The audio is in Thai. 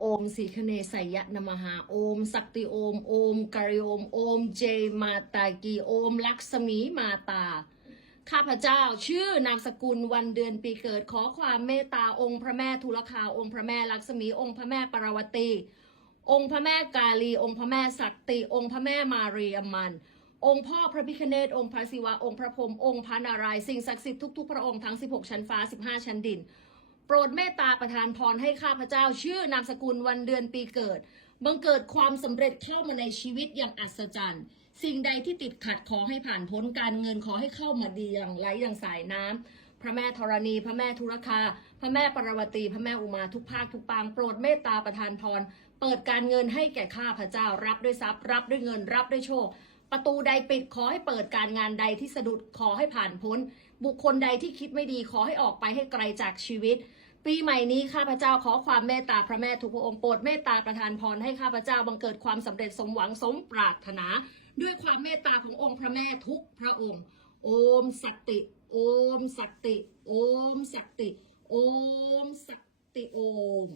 โอมสีคเนสยะนมหาโอมสักติโอม โอมกริโอม โอมเจมาตากีโอมลักษมีมาตา ข้าพเจ้าชื่อนามสกุลวันเดือนปีเกิดขอความเมตตาองค์พระแม่ทุลคาองค์พระแม่ลักษมีองค์พระแม่ปรวตีองค์พระแม่กาลี องค์พระแม่สักติองค์พระแม่มารีอมัน องค์พ่อพระพิคเนตองค์พระศิวะองค์พระพรหมองค์พระนารายณ์สิ่งศักดิ์สิทธิ์ทุกๆ พระองค์ทั้ง 16 ชั้นฟ้า 15 ชั้นดิน โปรดเมตตาประทานพรให้ข้าพเจ้าชื่อนามสกุลวันเดือนปีเกิด บังเกิดความสำเร็จเข้ามาในชีวิตอย่างอัศจรรย์ สิ่งใดที่ติดขัดขอให้ผ่านพ้นการเงินขอให้เข้ามาดีอย่างไหลอย่างสายน้ำพระแม่ธรณี พระแม่ธุรคา พระแม่ปรวตี พระแม่อุมาทุกภาคทุกปางโปรดเมตตาประทานพร เปิดการเงินให้แก่ข้าพเจ้า รับด้วยทรัพย์ รับด้วยเงิน รับด้วยโชค ประตูใดปิดขอให้เปิดการงานใดที่สะดุดขอให้ผ่านพ้น บุคคลใดที่คิดไม่ดีขอให้ออกไปให้ไกลจากชีวิต ปีใหม่นี้ข้าพเจ้าขอความเมตตาพระแม่ทุกพระองค์โปรดเมตตาประทานพรให้ข้าพเจ้าบังเกิดความสำเร็จสมหวังสมปรารถนา ด้วยความเมตตาขององค์พระแม่ทุกพระองค์ โอมสักติโอมสักติโอมสักติโอมสักติโอม